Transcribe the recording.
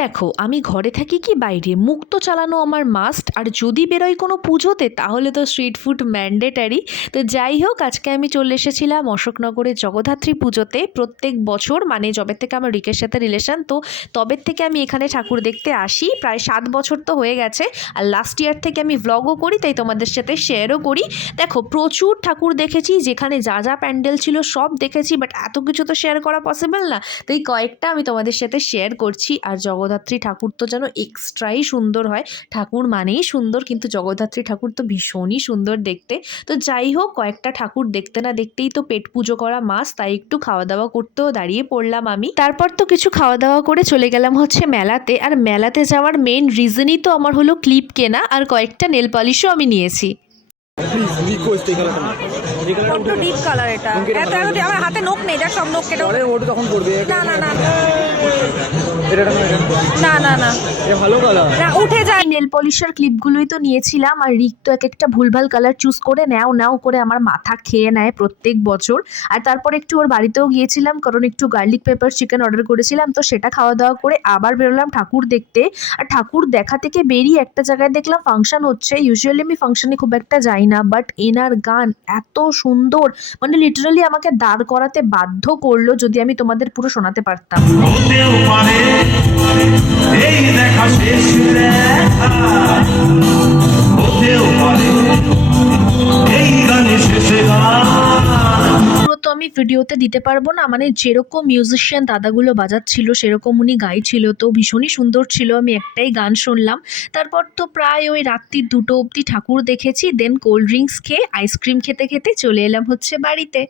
দেখো, আমি ঘরে থাকি কি বাইরে, মুখ তো চালানো আমার মাস্ট। আর যদি বেরোই কোনো পুজোতে তাহলে তো স্ট্রিট ফুড ম্যান্ডেটারি। তো যাই হোক, আজকে আমি চলে এসেছিলাম অশোকনগরের জগদ্ধাত্রী পুজোতে। প্রত্যেক বছর মানে যবে থেকে আমার রিকের সাথে রিলেশন, তো তবে থেকে আমি এখানে ঠাকুর দেখতে আসি। প্রায় 7 বছর তো হয়ে গেছে। আর লাস্ট ইয়ার থেকে আমি ভ্লগও করি, তাই তোমাদের সাথে শেয়ারও করি। দেখো, প্রচুর ঠাকুর দেখেছি, যেখানে যা যা প্যান্ডেল ছিল সব দেখেছি, বাট এত কিছু তো শেয়ার করা পসিবল না, তাই কয়েকটা আমি তোমাদের সাথে শেয়ার করছি। আর জগদ্ধাত্রী ঠাকুর তো যেন এক্সট্রাই সুন্দর হয়। ঠাকুর মানেই সুন্দর, কিন্তু জগদ্ধাত্রী ঠাকুর তো ভীষণই সুন্দর দেখতে। তো যাই হোক, কয়েকটা ঠাকুর দেখতে না দেখতেই তো পেট পুজো করা মাস, তাই একটু খাওয়া দাওয়া করতেও দাঁড়িয়ে পড়লাম আমি। তারপর তো কিছু খাওয়া দাওয়া করে চলে গেলাম হচ্ছে মেলাতে। আর মেলাতে যাওয়ার মেন রিজনই তো আমার হলো ক্লিপ কেনা, আর কয়েকটা নেল পলিশও আমি নিয়েছি। বড্ড ডিপ কালার এটা। আমার হাতে নখ নেই, যা সব নখ কেটে ওটা তখন করবে। না না না এটা না না না এটা ভালো কালার। না, উঠে যায়। নেল পলিশের ক্লিপগুলোই তো নিয়েছিলাম। আর রিক তো এক একটা ভুলভাল কালার চুজ করে নাও নাও করে আমার মাথা খেয়ে নেয় প্রত্যেক বছর। আর তারপর একটু ওর বাড়িতেও গিয়েছিলাম, কারণ একটু গার্লিক পেপার চিকেন অর্ডার করেছিলাম, তো সেটা খাওয়া দাওয়া করে আবার বেরোলাম ঠাকুর দেখতে। আর ঠাকুর দেখা থেকে বেরিয়ে একটা জায়গায় দেখলাম ফাংশন হচ্ছে। ইউজুয়ালি আমি ফাংশনে খুব একটা যাই না, বাট এনার গান এত সুন্দর, মানে লিটারালি আমাকে দাঁড় করাতে বাধ্য করলো, যদি আমি তোমাদের পুরো শোনাতে পারতাম। এই দেখা শেষ দেখা হতেও পারে এই গানে শেষে গান। পুরো তো আমি ভিডিওতে দিতে পারবো না, মানে যেরকম মিউজিশিয়ান দাদাগুলো বাজাচ্ছিল সেরকম উনি গাইছিল, তো ভীষণই সুন্দর ছিল। আমি একটাই গান শুনলাম। তারপর তো প্রায় ওই রাত্রি 2টো অবধি ঠাকুর দেখেছি। দেন কোল্ড ড্রিঙ্কস খেয়ে আইসক্রিম খেতে খেতে চলে এলাম হচ্ছে বাড়িতে।